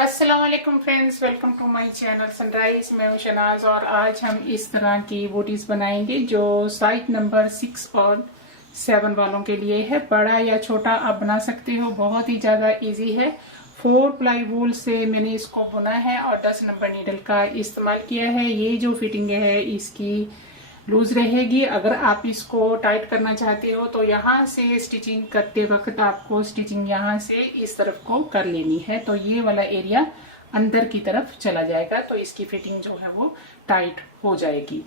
अस्सलाम वालेकुम friends, welcome to my channel Sunrise. मैं हूं शनाज और आज हम इस तरह की बूटीज बनाएंगे जो साइज नंबर 6 और 7 वालों के लिए है। बड़ा या छोटा आप बना सकते हो, बहुत ही ज्यादा इजी है। 4 प्लाई वूल से मैंने इसको बुना है और 10 नंबर नीडल का इस्तेमाल किया है। ये जो फिटिंग है इसकी लूज रहेगी। अगर आप इसको टाइट करना चाहते हो तो यहाँ से स्टिचिंग करते वक्त आपको स्टिचिंग यहाँ से इस तरफ को कर लेनी है, तो ये वाला एरिया अंदर की तरफ चला जाएगा, तो इसकी फिटिंग जो है वो टाइट हो जाएगी।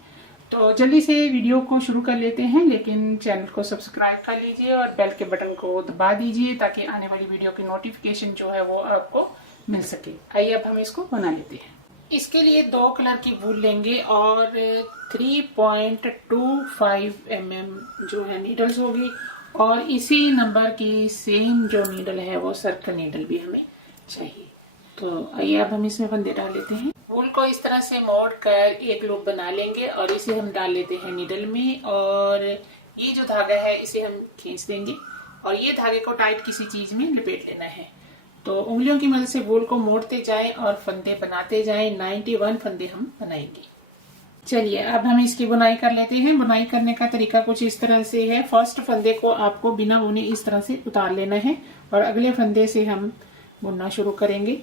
तो जल्दी से वीडियो को शुरू कर लेते हैं, लेकिन चैनल को सब्सक्राइब कर लीजिए और बेल के बटन को दबा दीजिए ताकि आने वाली वीडियो की नोटिफिकेशन जो है वो आपको मिल सके। आइए अब हम इसको बना लेते हैं। इसके लिए 2 कलर की वूल लेंगे और 3.25 mm जो है नीडल्स होगी और इसी नंबर की सेम जो नीडल है वो सर्कल नीडल भी हमें चाहिए। तो आइए अब हम इसमें फंदे डाल लेते हैं। वूल को इस तरह से मोड़ कर एक लूप बना लेंगे और इसे हम डाल लेते हैं नीडल में, और ये जो धागा है इसे हम खींच देंगे और ये धागे को टाइट किसी चीज में लपेट लेना है। तो उंगलियों की मदद से वूल को मोड़ते जाएं और फंदे बनाते जाएं। 91 फंदे हम बनाएंगे। चलिए अब हम इसकी बुनाई कर लेते हैं। बुनाई करने का तरीका कुछ इस तरह से है। फर्स्ट फंदे को आपको बिना बुने इस तरह से उतार लेना है और अगले फंदे से हम बुनना शुरू करेंगे।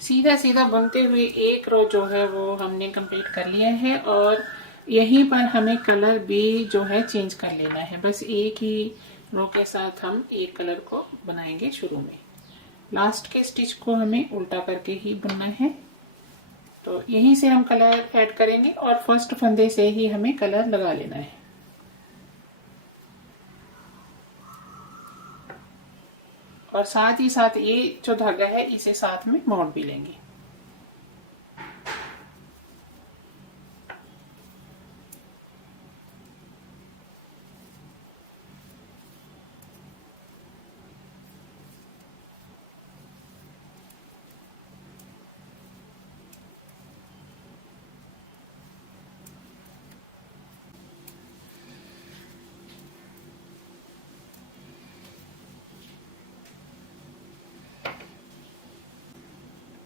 सीधा सीधा बुनते हुए एक रो जो है वो हमने कंप्लीट कर लिया है और यहीं पर हमें कलर भी जो है चेंज कर लेना है। बस एक ही रो के साथ हम एक कलर को बनाएंगे शुरू में। लास्ट के स्टिच को हमें उल्टा करके ही बुनना है, तो यहीं से हम कलर ऐड करेंगे और फर्स्ट फंदे से ही हमें कलर लगा लेना है। और साथ ही साथ ये जो धागा है इसे साथ में मोड़ भी लेंगे।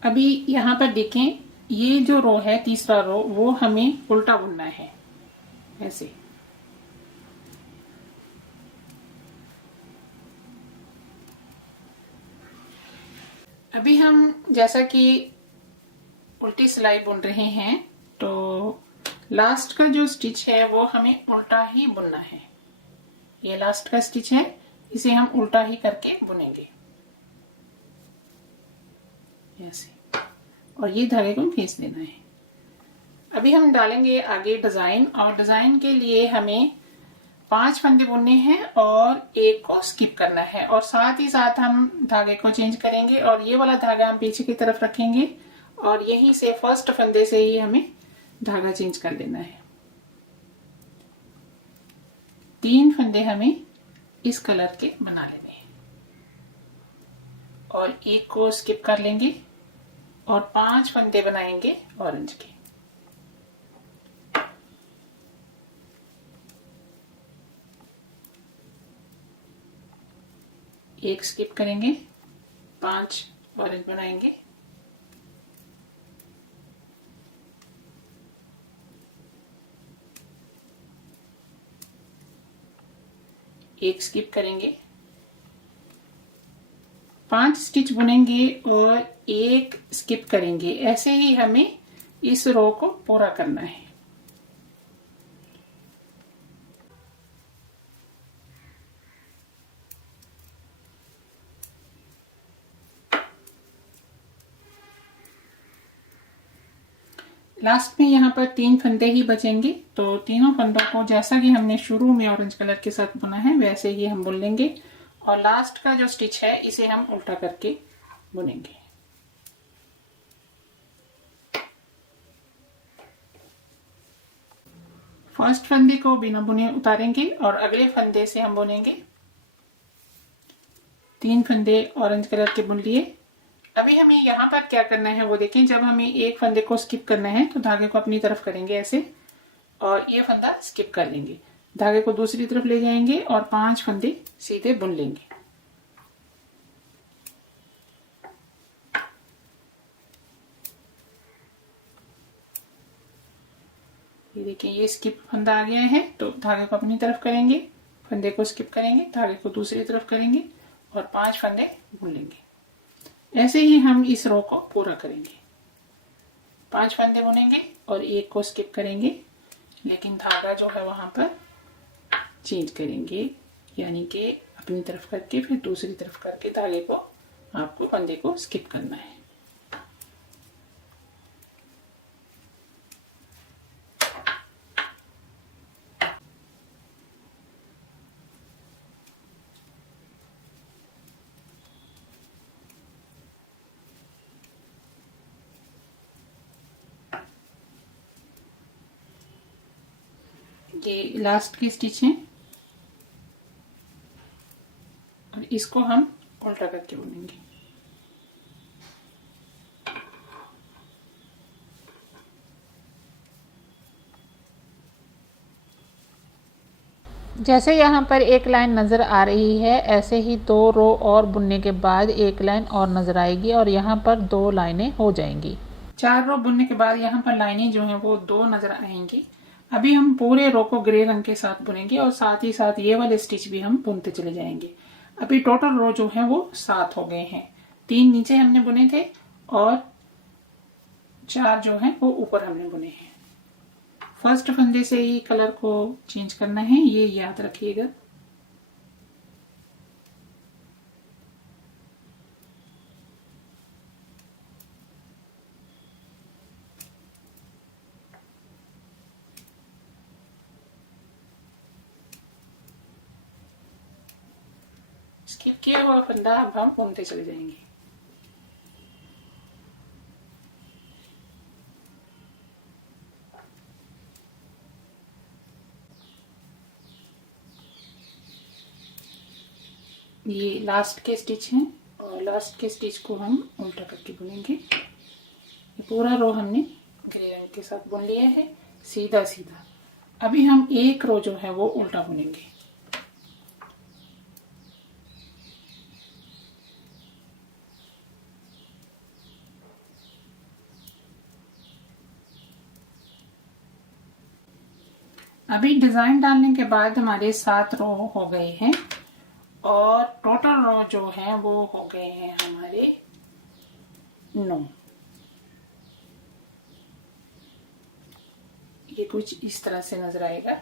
अभी यहाँ पर देखें, ये जो रो है तीसरा रो वो हमें उल्टा बुनना है ऐसे। अभी हम जैसा कि उल्टी सिलाई बुन रहे हैं तो लास्ट का जो स्टिच है वो हमें उल्टा ही बुनना है। ये लास्ट का स्टिच है, इसे हम उल्टा ही करके बुनेंगे ऐसे, और ये धागे को खींच देना है। अभी हम डालेंगे आगे डिजाइन, और डिजाइन के लिए हमें 5 फंदे बुनने हैं और एक को स्किप करना है, और साथ ही साथ हम धागे को चेंज करेंगे और ये वाला धागा हम पीछे की तरफ रखेंगे और यहीं से फर्स्ट फंदे से ही हमें धागा चेंज कर लेना है। 3 फंदे हमें इस कलर के बना लेने हैं और एक को स्किप कर लेंगे और 5 फंदे बनाएंगे ऑरेंज के। एक स्किप करेंगे, 5 ऑरेंज बनाएंगे, एक स्किप करेंगे, 5 स्टिच बुनेंगे और एक स्किप करेंगे। ऐसे ही हमें इस रो को पूरा करना है। लास्ट में यहाँ पर 3 फंदे ही बचेंगे, तो तीनों फंदों को जैसा कि हमने शुरू में ऑरेंज कलर के साथ बुना है वैसे ही हम बुन लेंगे और लास्ट का जो स्टिच है इसे हम उल्टा करके बुनेंगे। फर्स्ट फंदे को बिना बुने उतारेंगे और अगले फंदे से हम बुनेंगे। 3 फंदे ऑरेंज कलर के बुन लिए। अभी हमें यहाँ पर क्या करना है वो देखें। जब हमें एक फंदे को स्किप करना है तो धागे को अपनी तरफ करेंगे ऐसे और ये फंदा स्किप कर लेंगे। धागे को दूसरी तरफ ले जाएंगे और 5 फंदे सीधे बुन लेंगे। ये देखिए, ये स्किप फंदा आ गया है, तो धागे को अपनी तरफ करेंगे, फंदे को स्किप करेंगे, धागे को दूसरी तरफ करेंगे और 5 फंदे बुन लेंगे। ऐसे ही हम इस रो को पूरा करेंगे। 5 फंदे बुनेंगे और एक को स्किप करेंगे, लेकिन धागा जो है वहां पर चेंज करेंगे, यानी कि अपनी तरफ करके फिर दूसरी तरफ करके धागे को आपको फंदे को स्किप करना है। ये लास्ट की स्टिच है और इसको हम उल्टा करके बुनेंगे। जैसे यहाँ पर एक लाइन नज़र आ रही है, ऐसे ही 2 रो और बुनने के बाद एक लाइन और नज़र आएगी और यहाँ पर 2 लाइनें हो जाएंगी। 4 रो बुनने के बाद यहाँ पर लाइनें जो हैं वो 2 नजर आएंगी। अभी हम पूरे रो को ग्रे रंग के साथ बुनेंगे और साथ ही साथ ये वाले स्टिच भी हम बुनते चले जाएंगे। अभी टोटल रो जो है वो 7 हो गए हैं। 3 नीचे हमने बुने थे और 4 जो है वो ऊपर हमने बुने हैं। फर्स्ट फंदे से ही कलर को चेंज करना है, ये याद रखिएगा। स्किप किया हुआ फंदा अब हम बुनते चले जाएंगे। ये लास्ट के स्टिच हैं और लास्ट के स्टिच को हम उल्टा करके बुनेंगे। ये पूरा रो हमने ग्रे रंग के साथ बुन लिया है, सीधा सीधा। अभी हम एक रो जो है वो उल्टा बुनेंगे। अभी डिजाइन डालने के बाद हमारे 7 रो हो गए हैं और टोटल रो जो है वो हो गए हैं हमारे 9। ये कुछ इस तरह से नजर आएगा।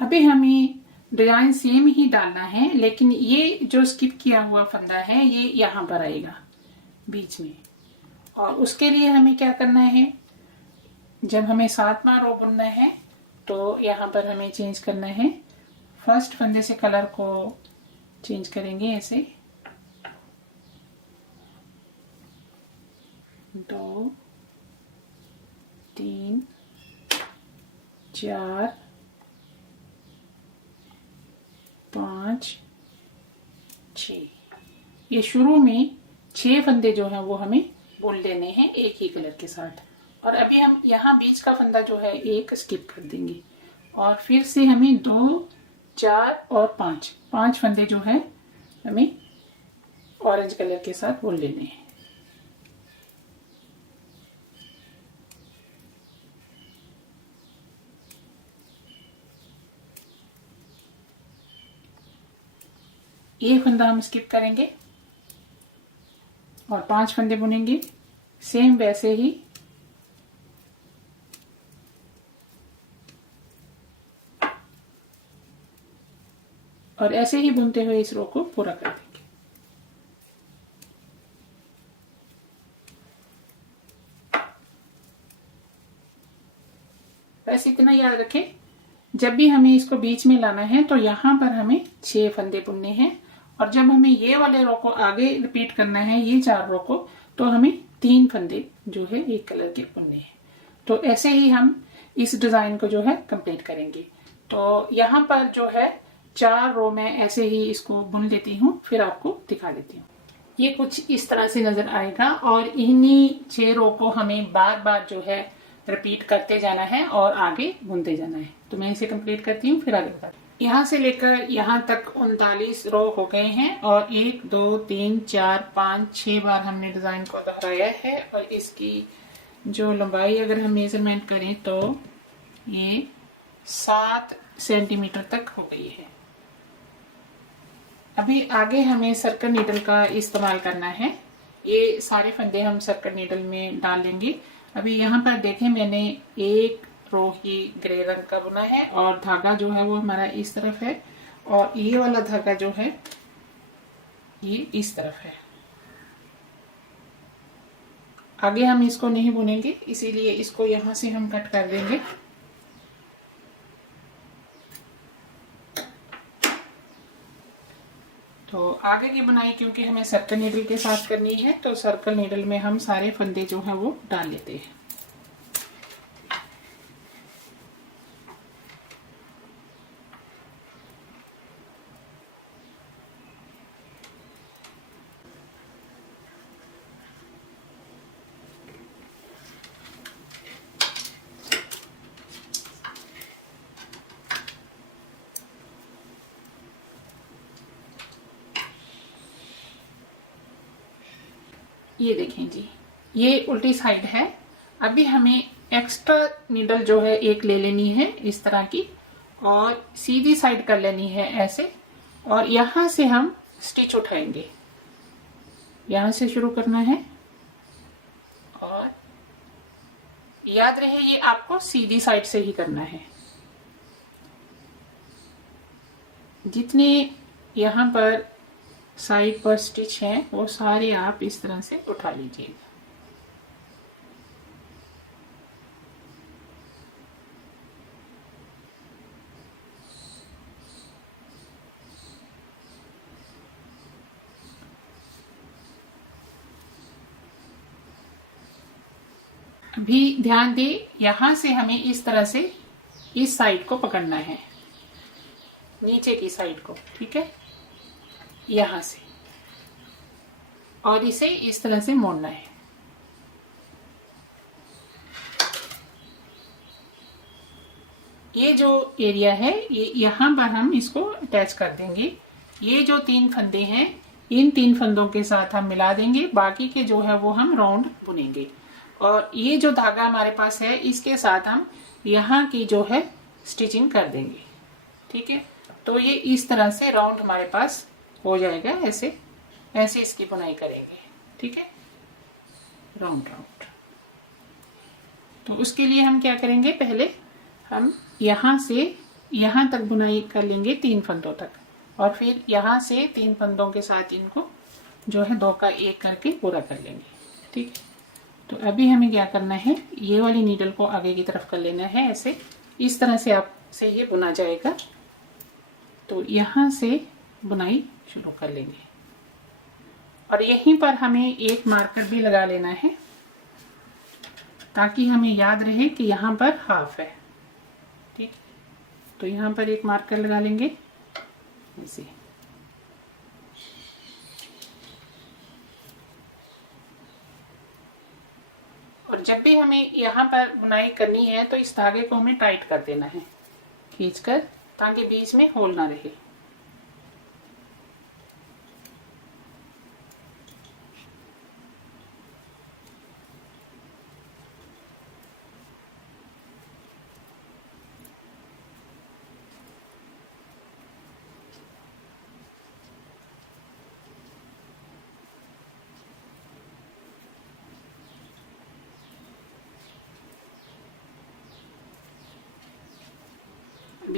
अभी हमें डिजाइन सेम ही डालना है, लेकिन ये जो स्किप किया हुआ फंदा है ये यहाँ पर आएगा बीच में। और उसके लिए हमें क्या करना है, जब हमें 7वां रो बुनना है तो यहाँ पर हमें चेंज करना है। फर्स्ट फंदे से कलर को चेंज करेंगे ऐसे, 2 3 4 5 6। ये शुरू में 6 फंदे जो हैं वो हमें बुन लेने हैं एक ही कलर के साथ। और अभी हम यहाँ बीच का फंदा जो है एक स्किप कर देंगे और फिर से हमें 2 4 और 5 फंदे जो है हमें ऑरेंज कलर के साथ बुन लेने हैं। एक फंदा हम स्किप करेंगे और 5 फंदे बुनेंगे सेम वैसे ही। और ऐसे ही बुनते हुए इस रो को पूरा कर देंगे। बस इतना याद रखें, जब भी हमें इसको बीच में लाना है तो यहाँ पर हमें 6 फंदे बुनने हैं और जब हमें ये वाले रो को आगे रिपीट करना है, ये 4 रो को, तो हमें 3 फंदे जो है एक कलर के बुनने हैं। तो ऐसे ही हम इस डिजाइन को जो है कंप्लीट करेंगे। तो यहाँ पर जो है 4 रो में ऐसे ही इसको बुन लेती हूँ, फिर आपको दिखा देती हूँ। ये कुछ इस तरह से नजर आएगा और इन्हीं 6 रो को हमें बार बार जो है रिपीट करते जाना है और आगे बुनते जाना है। तो मैं इसे कंप्लीट करती हूँ, फिर आगे बताती हूँ। यहाँ से लेकर यहाँ तक 39 रो हो गए हैं और 1 2 3 4 5 6 बार हमने डिजाइन को दोहराया है। और इसकी जो लंबाई अगर हम मेजरमेंट करें तो ये 7 सेंटीमीटर तक हो गई है। अभी आगे हमें सर्कल नीडल का इस्तेमाल करना है। ये सारे फंदे हम सर्कल नीडल में डाल लेंगे। अभी यहाँ पर देखें, मैंने एक रो ही ग्रे रंग का बुना है और धागा जो है वो हमारा इस तरफ है और ये वाला धागा जो है ये इस तरफ है। आगे हम इसको नहीं बुनेंगे, इसीलिए इसको यहाँ से हम कट कर देंगे। तो आगे की बुनाई क्योंकि हमें सर्कल नीडल के साथ करनी है, तो सर्कल नीडल में हम सारे फंदे जो है वो डाल लेते हैं। ये देखें जी, ये उल्टी साइड है। अभी हमें एक्स्ट्रा नीडल जो है एक ले लेनी है इस तरह की और सीधी साइड कर लेनी है ऐसे, और यहां से हम स्टिच उठाएंगे। यहां से शुरू करना है और याद रहे ये आपको सीधी साइड से ही करना है। जितने यहां पर साइड पर स्टिच है वो सारे आप इस तरह से उठा लीजिएगा। अभी ध्यान दें, यहां से हमें इस तरह से इस साइड को पकड़ना है, नीचे की साइड को, ठीक है, यहां से, और इसे इस तरह से मोड़ना है। ये जो एरिया है ये यहां पर हम इसको अटैच कर देंगे। ये जो 3 फंदे हैं इन 3 फंदों के साथ हम मिला देंगे, बाकी के जो है वो हम राउंड बुनेंगे। और ये जो धागा हमारे पास है इसके साथ हम यहाँ की जो है स्टिचिंग कर देंगे, ठीक है। तो ये इस तरह से राउंड हमारे पास हो जाएगा। ऐसे ऐसे इसकी बुनाई करेंगे, ठीक है, राउंड राउंड। तो उसके लिए हम क्या करेंगे, पहले हम यहाँ से यहाँ तक बुनाई कर लेंगे 3 फंदों तक, और फिर यहाँ से 3 फंदों के साथ इनको जो है 2 का 1 करके पूरा कर लेंगे, ठीक है। तो अभी हमें क्या करना है, ये वाली नीडल को आगे की तरफ कर लेना है ऐसे, इस तरह से आपसे ये बुना जाएगा। तो यहाँ से बुनाई शुरू कर लेंगे और यहीं पर हमें एक मार्कर भी लगा लेना है ताकि हमें याद रहे कि यहाँ पर हाफ है, ठीक। तो यहाँ पर एक मार्कर लगा लेंगे ऐसे। और जब भी हमें यहाँ पर बुनाई करनी है तो इस धागे को हमें टाइट कर देना है खींचकर, ताकि बीच में होल ना रहे।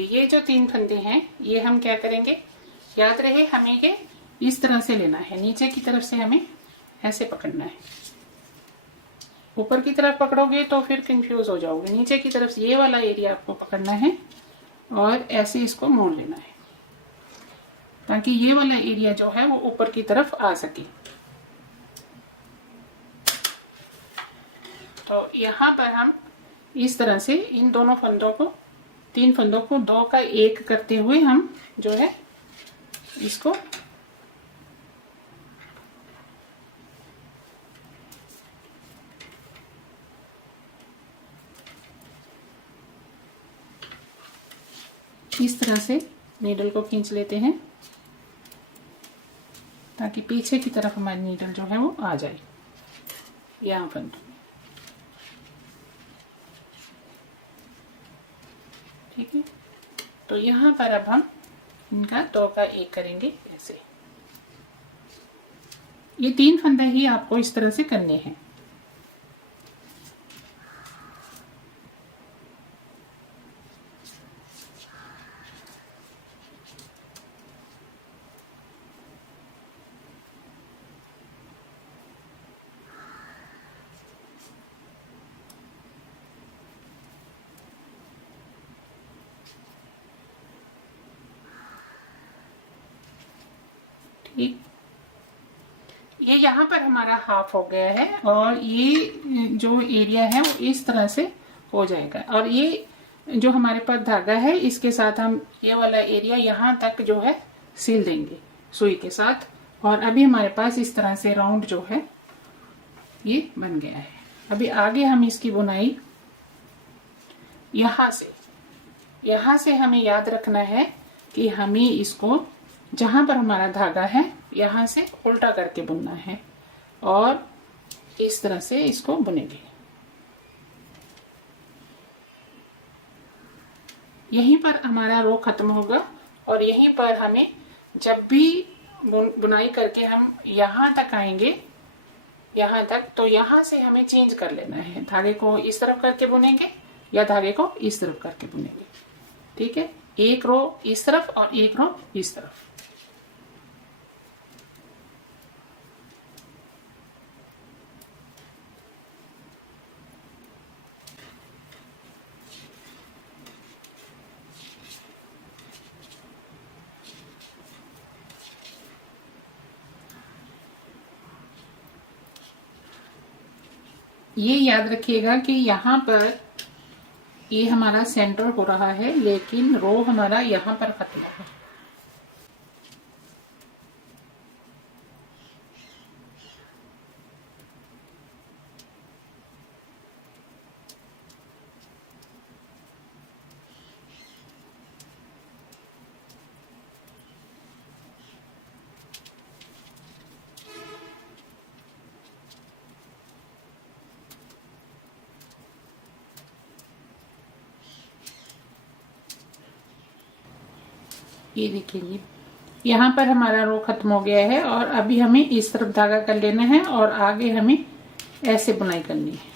ये जो 3 फंदे हैं ये हम क्या करेंगे, याद रहे हमें ये इस तरह से लेना है, नीचे की तरफ से हमें ऐसे पकड़ना है। ऊपर की तरफ पकड़ोगे तो फिर कंफ्यूज हो जाओगे, नीचे की तरफ से ये वाला एरिया आपको पकड़ना है और ऐसे इसको मोड़ लेना है ताकि ये वाला एरिया जो है वो ऊपर की तरफ आ सके। तो यहाँ पर हम इस तरह से इन दोनों फंदों को, 3 फंदों को 2 का 1 करते हुए हम जो है इसको इस तरह से नीडल को खींच लेते हैं ताकि पीछे की तरफ हमारी नीडल जो है वो आ जाए यहाँ पर। ठीक है, तो यहाँ पर अब हम इनका 2 का 1 करेंगे ऐसे। ये 3 फंदे ही आपको इस तरह से करने हैं। ठीक, ये यहाँ पर हमारा हाफ हो गया है और ये जो एरिया है वो इस तरह से हो जाएगा। और ये जो हमारे पास धागा है इसके साथ हम ये वाला एरिया यहाँ तक जो है सिल देंगे सुई के साथ। और अभी हमारे पास इस तरह से राउंड जो है ये बन गया है। अभी आगे हम इसकी बुनाई यहाँ से हमें याद रखना है कि हमें इसको जहां पर हमारा धागा है यहां से उल्टा करके बुनना है और इस तरह से इसको बुनेंगे। यहीं पर हमारा रो खत्म होगा और यहीं पर हमें जब भी बुनाई करके हम यहां तक आएंगे, यहां तक, तो यहां से हमें चेंज कर लेना है। धागे को इस तरफ करके बुनेंगे या धागे को इस तरफ करके बुनेंगे। ठीक है, एक रो इस तरफ और एक रो इस तरफ। ये याद रखिएगा कि यहाँ पर ये हमारा सेंटर हो रहा है लेकिन रो हमारा यहाँ पर खत्म है। ये देखिए यहाँ पर हमारा रो खत्म हो गया है और अभी हमें इस तरफ धागा कर लेना है और आगे हमें ऐसे बुनाई करनी है।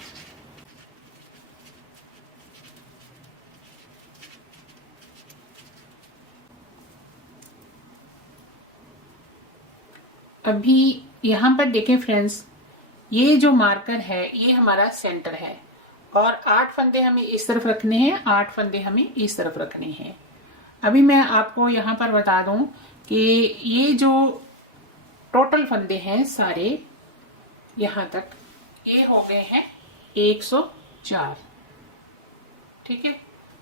अभी यहाँ पर देखें फ्रेंड्स, ये जो मार्कर है ये हमारा सेंटर है और 8 फंदे हमें इस तरफ रखने हैं, 8 फंदे हमें इस तरफ रखने हैं। अभी मैं आपको यहाँ पर बता दूं कि ये जो टोटल फंदे हैं सारे यहाँ तक ये हो गए हैं 104। ठीक है,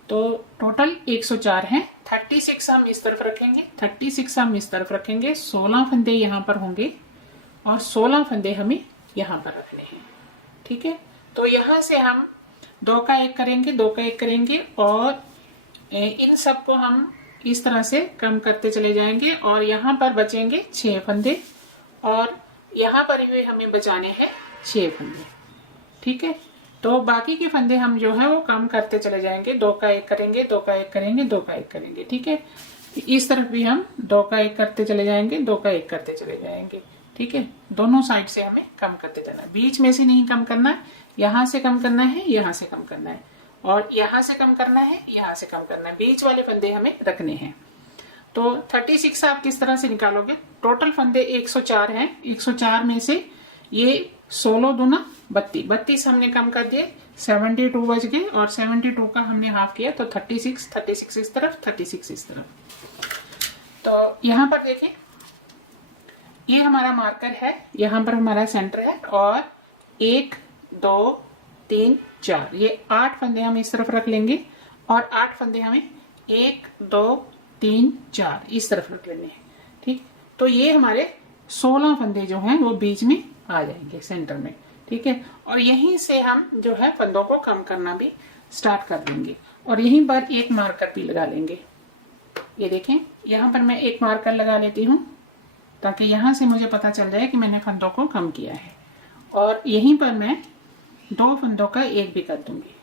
तो टोटल 104 हैं। 36 हम इस तरफ रखेंगे, 36 हम इस तरफ रखेंगे, 16 फंदे यहाँ पर होंगे और 16 फंदे हमें यहाँ पर रखने हैं। ठीक है, तो यहाँ से हम 2 का 1 करेंगे, 2 का 1 करेंगे और इन सब को हम इस तरह से कम करते चले जाएंगे और यहाँ पर बचेंगे 6 फंदे और यहाँ पर भी हमें बचाने हैं 6 फंदे। ठीक है, तो बाकी के फंदे हम जो है वो कम करते चले जाएंगे। 2 का 1 करेंगे, 2 का 1 करेंगे, 2 का 1 करेंगे। ठीक है, इस तरफ भी हम 2 का 1 करते चले जाएंगे, 2 का 1 करते चले जाएंगे। ठीक है, दोनों साइड से हमें कम करते जाना है, बीच में से नहीं कम करना है। यहाँ से कम करना है, यहाँ से कम करना है और यहाँ से कम करना है, यहाँ से कम करना है। बीच वाले फंदे हमें रखने हैं। तो 36 आप किस तरह से निकालोगे? टोटल फंदे 104 हैं, 104 में से ये 16 दूना 32, 32 हमने कम कर दिए, 72 बच गए और 72 का हमने हाफ किया तो 36, 36 इस तरफ, 36 इस तरफ। तो यहाँ पर देखें, ये हमारा मार्कर है, यहाँ पर हमारा सेंटर है और 1 2 3 4 ये 8 फंदे हम इस तरफ रख लेंगे और 8 फंदे हमें 1 2 3 4 इस तरफ रख लेने हैं। ठीक, तो ये हमारे 16 फंदे जो हैं वो बीच में आ जाएंगे सेंटर में। ठीक है, और यहीं से हम जो है फंदों को कम करना भी स्टार्ट कर देंगे और यहीं पर एक मार्कर भी लगा लेंगे। ये देखें, यहाँ पर मैं एक मार्कर लगा लेती हूँ ताकि यहाँ से मुझे पता चल जाए कि मैंने फंदों को कम किया है। और यहीं पर मैं 2 फंदों का एक भी कर दूंगी।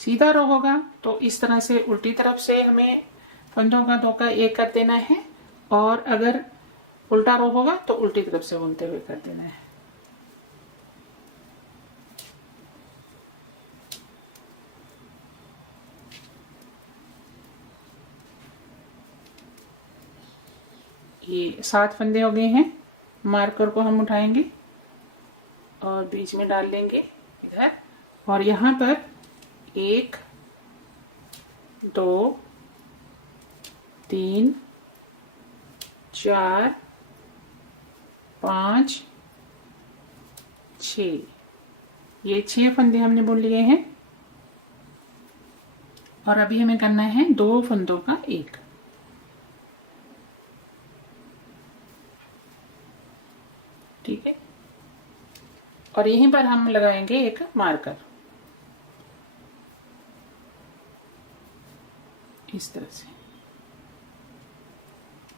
सीधा रो होगा तो इस तरह से उल्टी तरफ से हमें फंदों का 2 का एक कर देना है, और अगर उल्टा रो होगा तो उल्टी तरफ से बुनते हुए कर देना है। ये 7 फंदे हो गए हैं। मार्कर को हम उठाएंगे और बीच में डाल लेंगे इधर, और यहाँ पर 1 2 3 4 5 6, ये 6 फंदे हमने बुन लिए हैं। और अभी हमें करना है 2 फंदों का एक। ठीक है, और यहीं पर हम लगाएंगे एक मार्कर इस तरह से।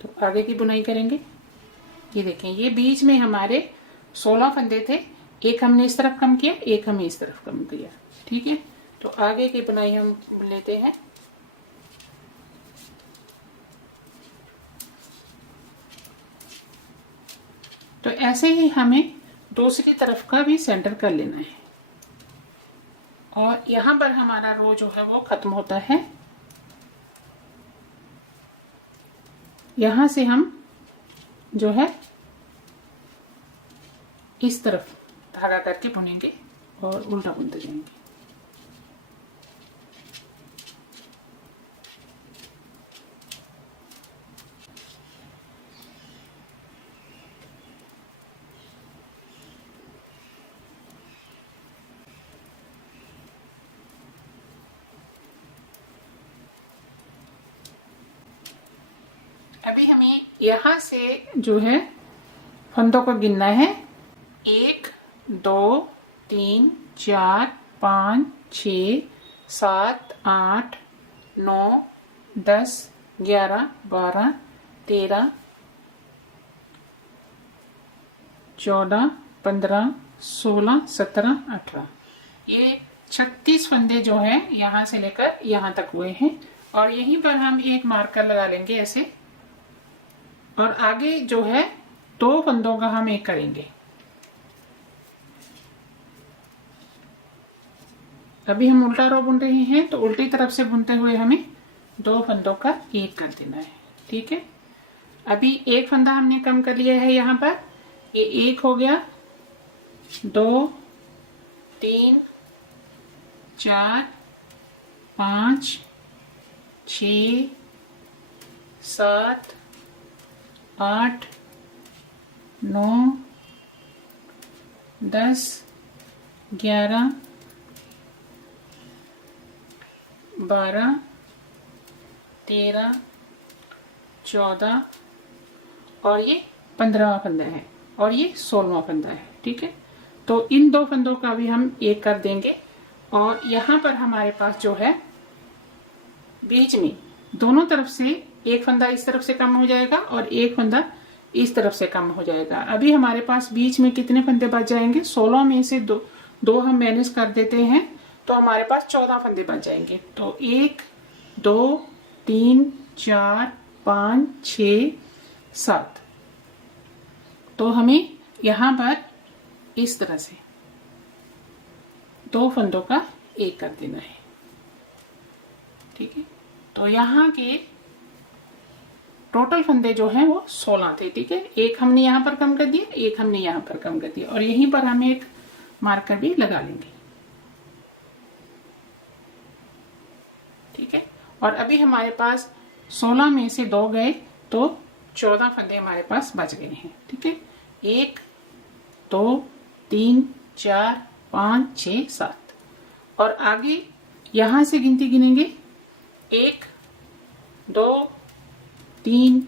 तो आगे की बुनाई करेंगे। ये देखें, ये बीच में हमारे 16 फंदे थे, एक हमने इस तरफ कम किया, एक हमने इस तरफ कम किया। ठीक है, तो आगे की बुनाई हम लेते हैं। तो ऐसे ही हमें दूसरी तरफ का भी सेंटर कर लेना है, और यहां पर हमारा रो जो है वो खत्म होता है। यहां से हम जो है इस तरफ धागा करके बुनेंगे और उल्टा बुनते जाएंगे। अभी हमें यहां से जो है फंदों को गिनना है। 1 2 3 4 5 6 7 8 9 10 11 12 13 14 15 16 17 18, ये 36 फंदे जो है यहाँ से लेकर यहाँ तक हुए हैं। और यहीं पर हम एक मार्कर लगा लेंगे ऐसे, और आगे जो है 2 फंदों का हम एक करेंगे। अभी हम उल्टा रो बुन रहे हैं, तो उल्टी तरफ से बुनते हुए हमें 2 फंदों का एक कर देना है। ठीक है, अभी एक फंदा हमने कम कर लिया है, यहाँ पर ये 1 हो गया, 2 3 4 5 6 7 8 9 10 11 12 13 14, और ये 15वां फंदा है, और ये 16वां फंदा है। ठीक है, तो इन 2 फंदों का भी हम एक कर देंगे। और यहाँ पर हमारे पास जो है बीच में दोनों तरफ से एक फंदा इस तरफ से कम हो जाएगा और एक फंदा इस तरफ से कम हो जाएगा। अभी हमारे पास बीच में कितने फंदे बच जाएंगे? 16 में से दो हम माइनस कर देते हैं, तो हमारे पास 14 फंदे बच जाएंगे। तो 1 2 3 4 5 6 7, तो हमें यहाँ पर इस तरह से 2 फंदों का एक कर देना है। ठीक है, तो यहाँ के टोटल फंदे जो हैं वो 16 थे। ठीक है, एक हमने यहाँ पर कम कर दिया, एक हमने यहाँ पर कम कर दिया, और यहीं पर हम एक मार्कर भी लगा लेंगे। ठीक है, और अभी हमारे पास 16 में से 2 गए तो 14 फंदे हमारे पास बच गए हैं। ठीक है, 1 2 3 4 5 6 7, और आगे यहां से गिनती गिनेंगे 1 2 3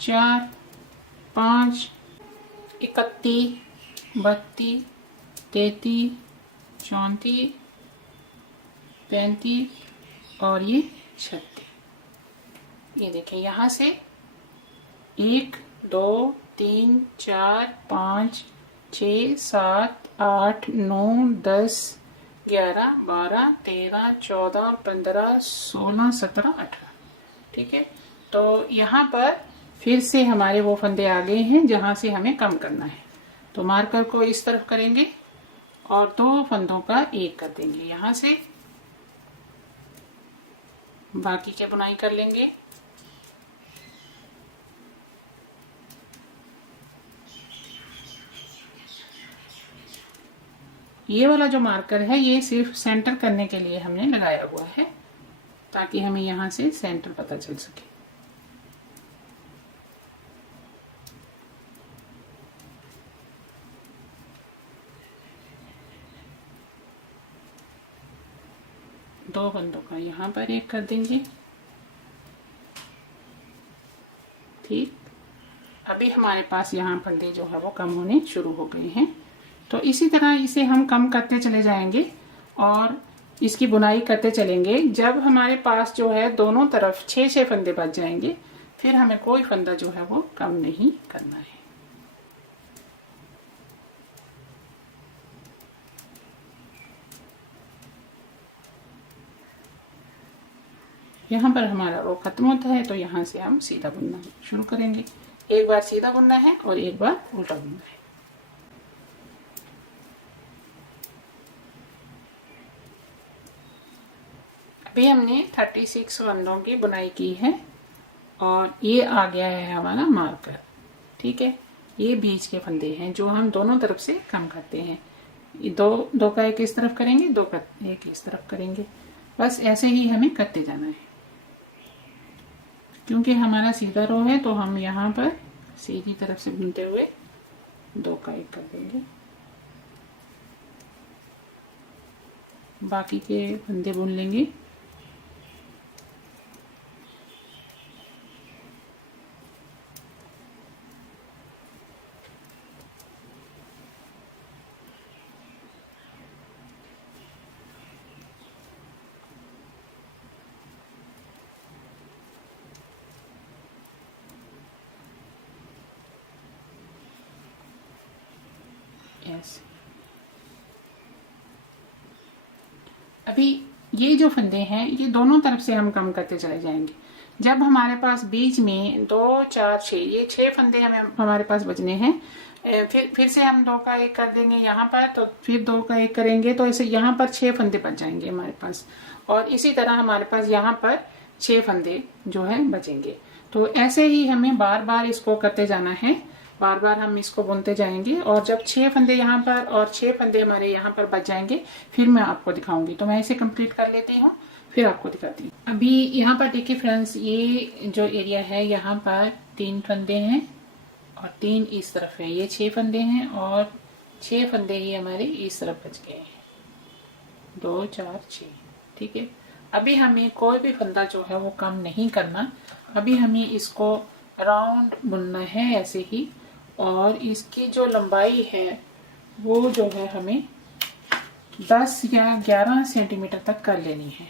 4 5 31 32 33 34 35 और ये 36। ये देखें यहाँ से 1 2 3 4 5 6 7 8 9 10 11 12 13 14 15 16 17 18। ठीक है, तो यहाँ पर फिर से हमारे वो फंदे आ गए हैं जहां से हमें कम करना है। तो मार्कर को इस तरफ करेंगे और 2 फंदों का एक कर देंगे। यहाँ से बाकी की बुनाई कर लेंगे। ये वाला जो मार्कर है ये सिर्फ सेंटर करने के लिए हमने लगाया हुआ है, ताकि हमें यहाँ से सेंटर पता चल सके। दो फंदों का यहाँ पर एक कर देंगे। ठीक, अभी हमारे पास यहाँ फंदे जो है वो कम होने शुरू हो गए हैं। तो इसी तरह इसे हम कम करते चले जाएंगे और इसकी बुनाई करते चलेंगे। जब हमारे पास जो है दोनों तरफ 6-6 फंदे बच जाएंगे, फिर हमें कोई फंदा जो है वो कम नहीं करना है। यहाँ पर हमारा रो खत्म होता है, तो यहाँ से हम सीधा बुनना शुरू करेंगे। एक बार सीधा बुनना है और एक बार उल्टा बुनना है। अभी हमने 36 फंदों की बुनाई की है और ये आ गया है हमारा मार्कर। ठीक है, ये बीच के फंदे हैं जो हम दोनों तरफ से कम करते हैं। दो का एक इस तरफ करेंगे, 2 का एक इस तरफ करेंगे। बस ऐसे ही हमें करते जाना है। क्योंकि हमारा सीधा रो है तो हम यहाँ पर सीधी तरफ से बुनते हुए 2 का एक कर देंगे। बाकी के फंदे बुन लेंगे। अभी ये जो फंदे हैं ये दोनों तरफ से हम कम करते चले जाएंगे। जब हमारे पास बीच में 2 4 6 ये 6 फंदे हमें हमारे पास बचने हैं, फिर से हम 2 का एक कर देंगे यहाँ पर, तो फिर 2 का एक करेंगे, तो ऐसे यहाँ पर 6 फंदे बच जाएंगे हमारे पास। और इसी तरह हमारे पास यहाँ पर 6 फंदे जो है बचेंगे। तो ऐसे ही हमें बार बार इसको करते जाना है। बार बार हम इसको बुनते जाएंगे और जब 6 फंदे यहाँ पर और 6 फंदे हमारे यहाँ पर बच जाएंगे, फिर मैं आपको दिखाऊंगी। तो मैं इसे कंप्लीट कर लेती हूँ, फिर आपको दिखाती हूँ। अभी यहाँ पर देखिए फ्रेंड्स, ये जो एरिया है यहाँ पर 3 फंदे हैं और 3 इस तरफ है। ये 6 फंदे हैं और 6 फंदे ही हमारे इस तरफ बच गए हैं। 2 4 6। ठीक है, अभी हमें कोई भी फंदा जो है वो कम नहीं करना। अभी हमें इसको राउंड बुनना है ऐसे ही, और इसकी जो लंबाई है वो जो है हमें 10 या 11 सेंटीमीटर तक कर लेनी है।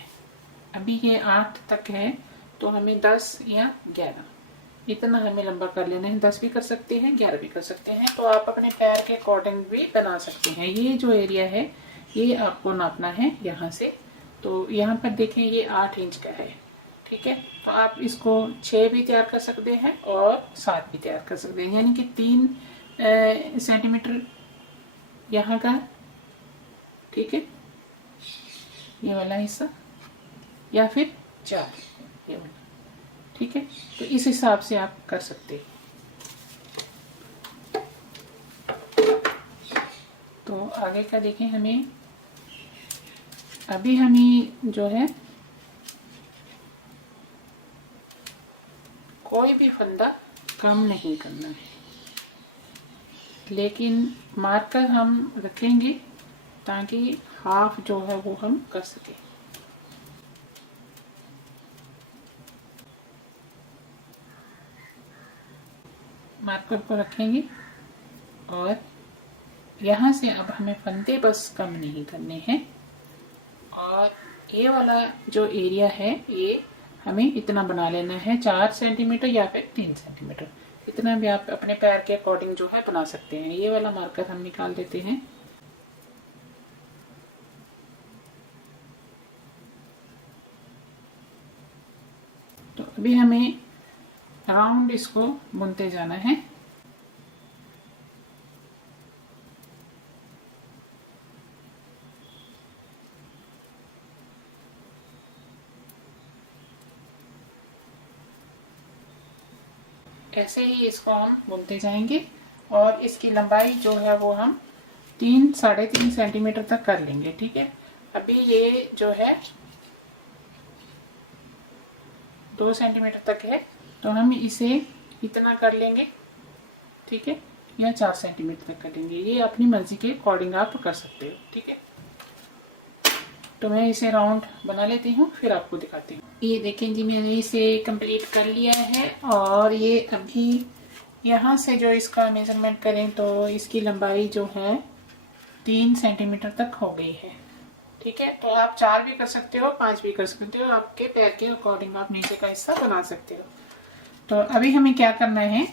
अभी ये 8 तक है, तो हमें 10 या 11 इतना हमें लंबा कर लेना है। 10 भी कर सकते हैं, 11 भी कर सकते हैं। तो आप अपने पैर के अकॉर्डिंग भी बना सकते हैं। ये जो एरिया है ये आपको नापना है यहाँ से। तो यहाँ पर देखें ये 8 इंच का है। ठीक है, तो आप इसको 6 भी तैयार कर सकते हैं और 7 भी तैयार कर सकते हैं, यानी कि 3 सेंटीमीटर यहाँ का। ठीक है, ये वाला हिस्सा, या फिर 4 ये वाला। ठीक है, तो इस हिसाब से आप कर सकते हैं। तो आगे का देखें हमें। अभी हमें जो है कोई भी फंदा कम नहीं करना है, लेकिन मार्कर हम रखेंगे ताकि हाफ जो है वो हम कर सके। मार्कर को रखेंगे और यहाँ से अब हमें फंदे बस कम नहीं करने हैं, और ये वाला जो एरिया है ये हमें इतना बना लेना है, 4 सेंटीमीटर या फिर 3 सेंटीमीटर, इतना भी आप अपने पैर के अकॉर्डिंग जो है बना सकते हैं। ये वाला मार्कर हम निकाल देते हैं। तो अभी हमें राउंड इसको बुनते जाना है। ऐसे ही इसको हम बुनते जाएंगे और इसकी लंबाई जो है वो हम 3-3.5 सेंटीमीटर तक कर लेंगे। ठीक है, अभी ये जो है 2 सेंटीमीटर तक है, तो हम इसे इतना कर लेंगे। ठीक है, या 4 सेंटीमीटर तक कर लेंगे, ये अपनी मर्जी के अकॉर्डिंग आप कर सकते हो। ठीक है, तो मैं इसे राउंड बना लेती हूँ, फिर आपको दिखाती हूँ। ये देखें जी, मैंने इसे कंप्लीट कर लिया है और ये अभी यहाँ से जो इसका मेजरमेंट करें तो इसकी लंबाई जो है 3 सेंटीमीटर तक हो गई है। ठीक है, तो आप 4 भी कर सकते हो, 5 भी कर सकते हो, आपके पैर के अकॉर्डिंग आप नीचे का हिस्सा बना सकते हो। तो अभी हमें क्या करना है,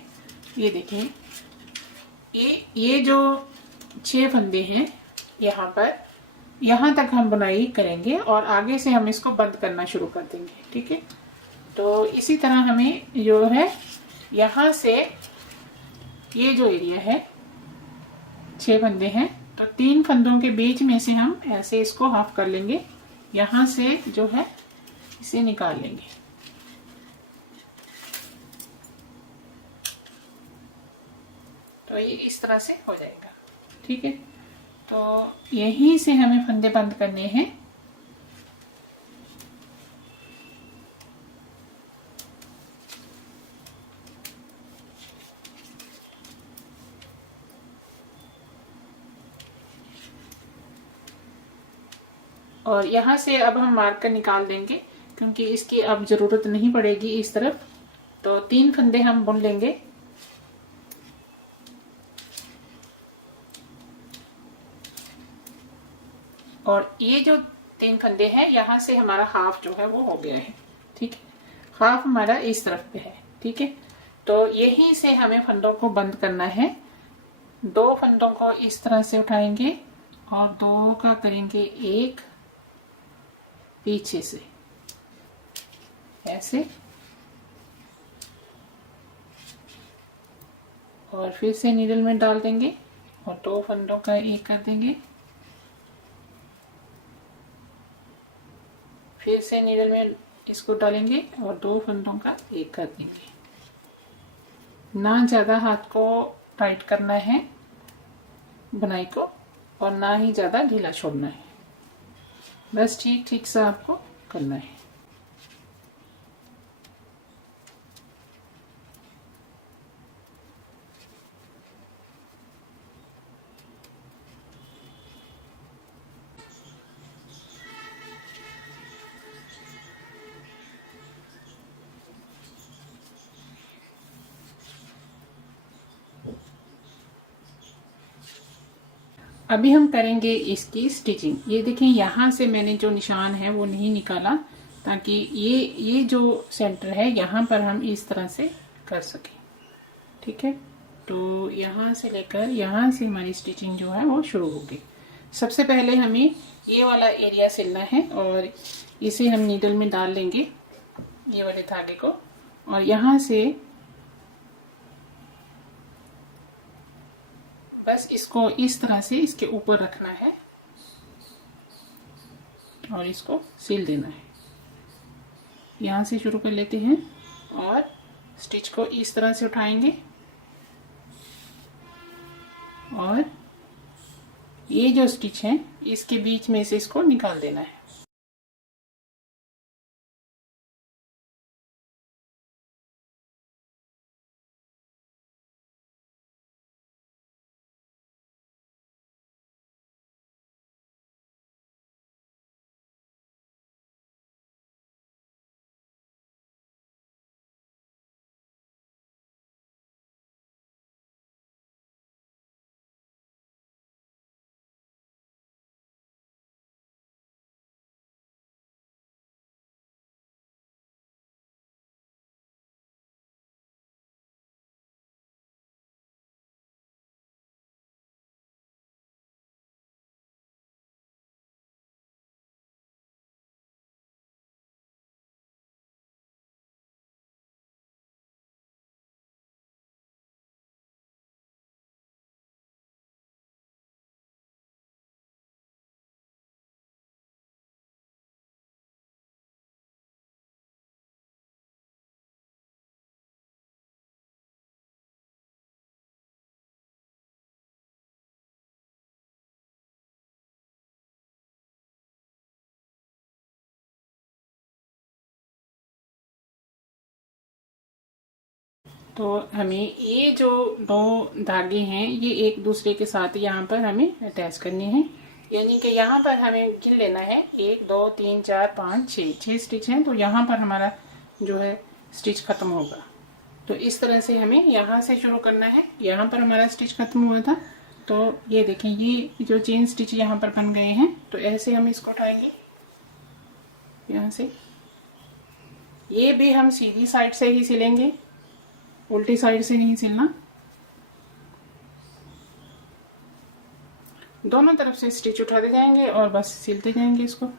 ये देखिए, ये जो 6 फंदे हैं यहाँ पर, यहाँ तक हम बुनाई करेंगे और आगे से हम इसको बंद करना शुरू कर देंगे। ठीक है, तो इसी तरह हमें जो है यहाँ से ये जो एरिया है 6 फंदे हैं, तो 3 फंदों के बीच में से हम ऐसे इसको हाफ कर लेंगे, यहाँ से जो है इसे निकाल लेंगे। तो ये इस तरह से हो जाएगा। ठीक है, तो यहीं से हमें फंदे बंद करने हैं। और यहाँ से अब हम मार्कर निकाल देंगे क्योंकि इसकी अब जरूरत नहीं पड़ेगी इस तरफ। तो 3 फंदे हम बुन लेंगे और ये जो 3 फंदे हैं यहाँ से हमारा हाफ जो है वो हो गया है। ठीक है, हाफ हमारा इस तरफ पे है। ठीक है, तो यहीं से हमें फंदों को बंद करना है। 2 फंदों को इस तरह से उठाएंगे और 2 का करेंगे एक पीछे से ऐसे, और फिर से नीडल में डाल देंगे और 2 फंदों का एक कर देंगे, फिर से नीडल में इसको डालेंगे और 2 फंदों का एक कर देंगे। ना ज्यादा हाथ को टाइट करना है बुनाई को और ना ही ज्यादा ढीला छोड़ना है, बस ठीक ठीक से आपको करना है। अभी हम करेंगे इसकी स्टिचिंग। ये देखें, यहाँ से मैंने जो निशान है वो नहीं निकाला ताकि ये जो सेंटर है यहाँ पर हम इस तरह से कर सकें। ठीक है, तो यहाँ से लेकर यहाँ से हमारी स्टिचिंग जो है वो शुरू होगी। सबसे पहले हमें ये वाला एरिया सिलना है और इसे हम नीडल में डाल लेंगे, ये वाले धागे को, और यहाँ से बस इसको इस तरह से इसके ऊपर रखना है और इसको सिल देना है। यहाँ से शुरू कर लेते हैं और स्टिच को इस तरह से उठाएंगे और ये जो स्टिच है इसके बीच में से इसको निकाल देना है। तो हमें ये जो दो धागे हैं ये एक दूसरे के साथ यहाँ पर हमें अटैच करने हैं, यानी कि यहाँ पर हमें गिन लेना है 1 2 3 4 5 6 स्टिच हैं। तो यहाँ पर हमारा जो है स्टिच खत्म होगा। तो इस तरह से हमें यहाँ से शुरू करना है। यहाँ पर हमारा स्टिच खत्म हुआ था, तो ये देखें ये जो चेन स्टिच यहाँ पर बन गए हैं। तो ऐसे हम इसको उठाएंगे यहाँ से। ये भी हम सीधी साइड से ही सिलेंगे, उल्टी साइड से नहीं सिलना। दोनों तरफ से स्टिच उठाते जाएंगे और बस सिलते जाएंगे इसको।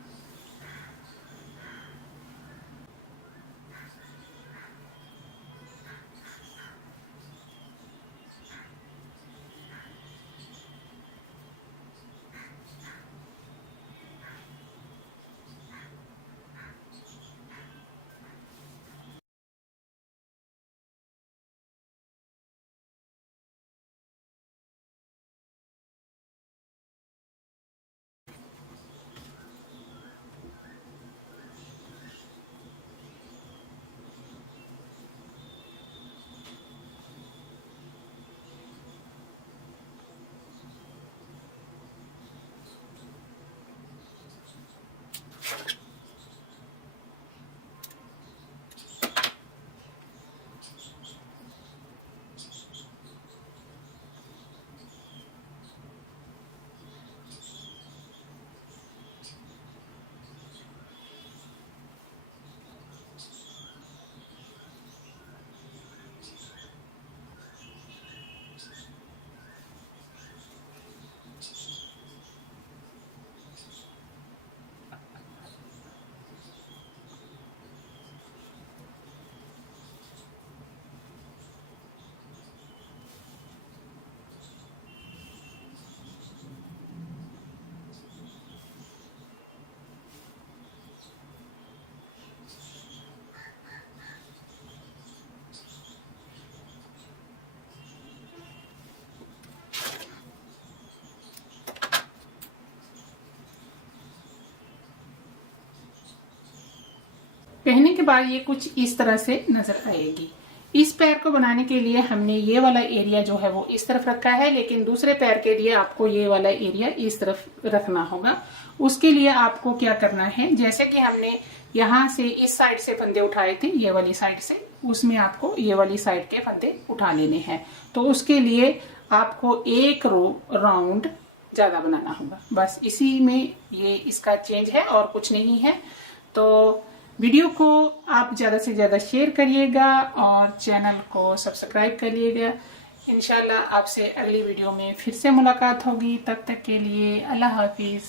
पहनने के बाद ये कुछ इस तरह से नजर आएगी। इस पैर को बनाने के लिए हमने ये वाला एरिया जो है वो इस तरफ रखा है, लेकिन दूसरे पैर के लिए आपको ये वाला एरिया इस तरफ रखना होगा। उसके लिए आपको क्या करना है, जैसे कि हमने यहाँ से इस साइड से फंदे उठाए थे, ये वाली साइड से, उसमें आपको ये वाली साइड के फंदे उठा लेने हैं। तो उसके लिए आपको एक रो राउंड ज्यादा बनाना होगा। बस इसी में ये इसका चेंज है और कुछ नहीं है। तो वीडियो को आप ज़्यादा से ज़्यादा शेयर करिएगा और चैनल को सब्सक्राइब करिएगा। इंशाल्लाह आपसे अगली वीडियो में फिर से मुलाकात होगी। तब तक के लिए अल्लाह हाफिज़।